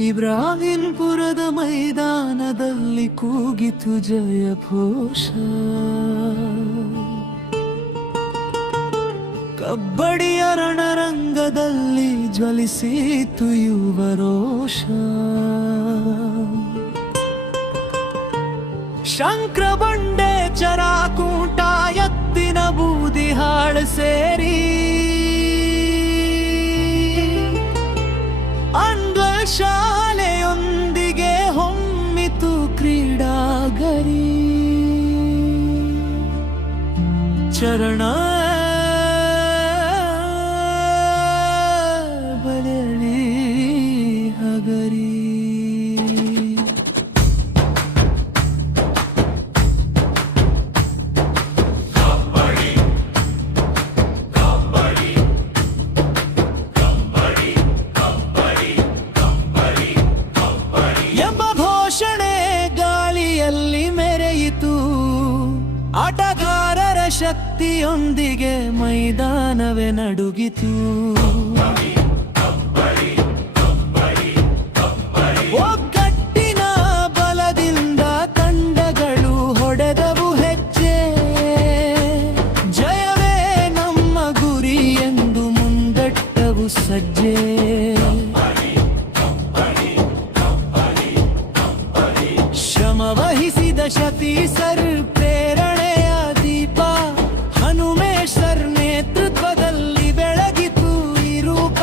ಇಬ್ರಾಹಿಂಪುರದ ಮೈದಾನದಲ್ಲಿ ಕೂಗಿತು ಜಯ ಘೋಷ. ಕಬ್ಬಡಿಯ ರಣರಂಗದಲ್ಲಿ ಜ್ವಲಿಸಿತು ಯುವ ರೋಷ. ಶಂಕ್ರಬಂಡೆ ಚರಾಕೂಟ ಎತ್ತಿನ ಬೂದಿ ಹಾಳು ಸೇರಿ ಅಂಗ್ಲ ಶಾಲೆಯೊಂದಿಗೆ ಹೊಮ್ಮಿತು ಕ್ರೀಡಾಗರಿ. ಚರಣ ಬಲಿ ಹಗರಿ. ಎಂಬ ಘೋಷಣೆ ಗಾಳಿಯಲ್ಲಿ ಮೆರೆಯಿತು. ಆಟಗಾರರ ಶಕ್ತಿಯೊಂದಿಗೆ ಮೈದಾನವೇ ನಡುಗಿತು. ಒಗ್ಗಟ್ಟಿನ ಬಲದಿಂದ ತಂಡಗಳು ಹೊಡೆದವು ಹೆಜ್ಜೆ. ಜಯವೇ ನಮ್ಮ ಗುರಿ ಎಂದು ಮುಂದಟ್ಟವು ಸಜ್ಜೆ. ಶ್ರಮವಹಿಸಿದ ಶತೀಸರ್ ಪ್ರೇರಣೆಯ ದೀಪ. ಹನುಮೇಶ್ವರ್ ನೇತೃತ್ವದಲ್ಲಿ ಬೆಳಗಿತು ಈ ರೂಪ.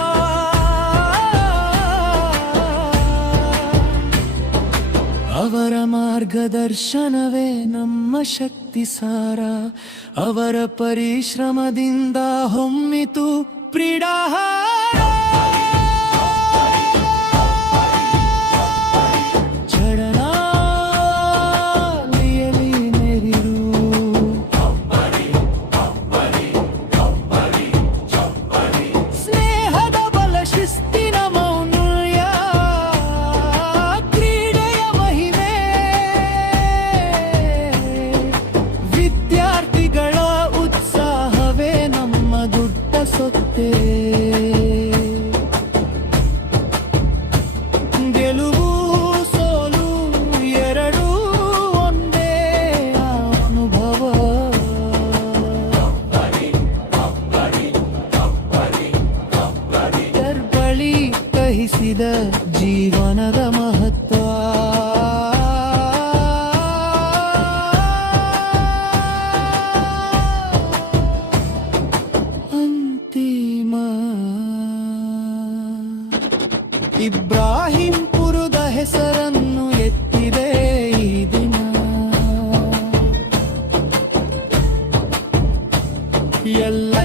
ಅವರ ಮಾರ್ಗದರ್ಶನವೇ ನಮ್ಮ ಶಕ್ತಿ ಸಾರ. ಅವರ ಪರಿಶ್ರಮದಿಂದ ಹೊಮ್ಮಿತು ಕ್ರೀಡಾಹಾರ. ಗೆಲುವು ಸೋಲು ಎರಡೂ ಒಂದೇ ಅನುಭವ. ತರ್ಬಳಿ ಕಹಿಸಿದ ಜೀವನದ ಮಹತ್ವ. ಇಬ್ರಾಹಿಂಪುರದ ಹೆಸರನ್ನು ಎತ್ತಿದೆ ಈ ದಿನ. ಎಲ್ಲ